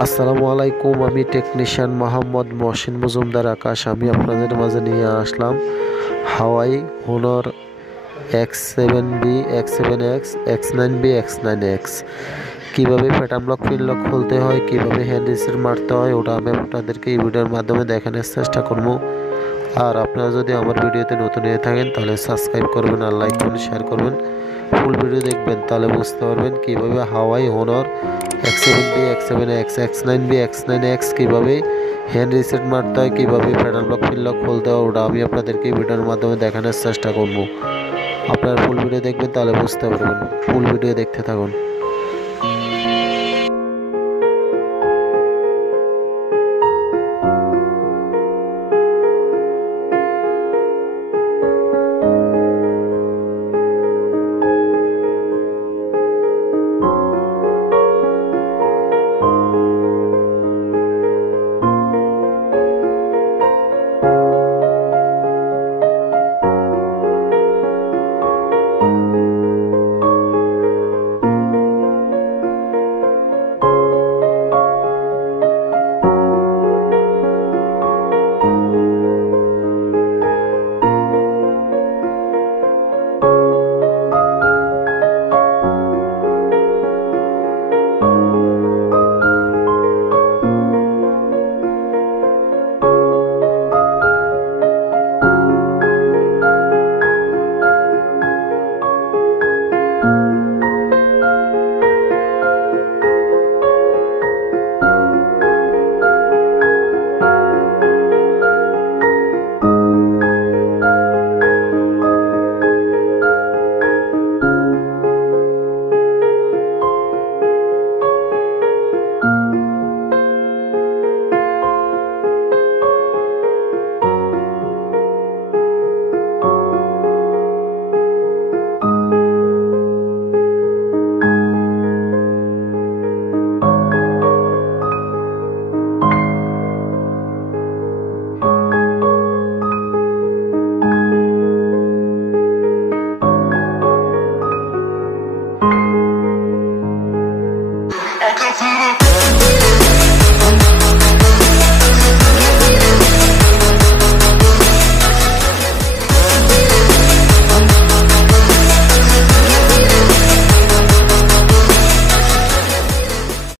আসসালামু আলাইকুম। আমি টেকনিশিয়ান মোহাম্মদ মহসিন মজুমদার আকাশ। আমি আপনাদের মাঝে নিয়ে আসলাম হাওয়াই হোনর X7B, X7X, X9B, X9X কীভাবে প্যাটার্ন লক পিন লক খুলতে হয়, কীভাবে হ্যান্ড রিসেট মারতে হয়, ওটা আমি আপনাদেরকে এই ভিডিওর মাধ্যমে দেখানোর চেষ্টা করব। আর আপনারা যদি আমার ভিডিওতে নতুন হয়ে থাকেন তাহলে সাবস্ক্রাইব করবেন আর লাইক করবেন, শেয়ার করবেন, ফুল ভিডিও দেখবেন, তাহলে বুঝতে পারবেন কীভাবে হাওয়াই হোনর X7B, X7X, X9B, X9X কীভাবে হ্যান্ড রিসেট মারতে হয়, কীভাবে প্যাটার্ন লক পিন লক খুলতে হয়, ওটা আমি আপনাদেরকে ভিডিওর মাধ্যমে দেখানোর চেষ্টা করব। আপনারা ফুল ভিডিও দেখবেন তাহলে বুঝতে পারবেন। ফুল ভিডিও দেখতে থাকুন।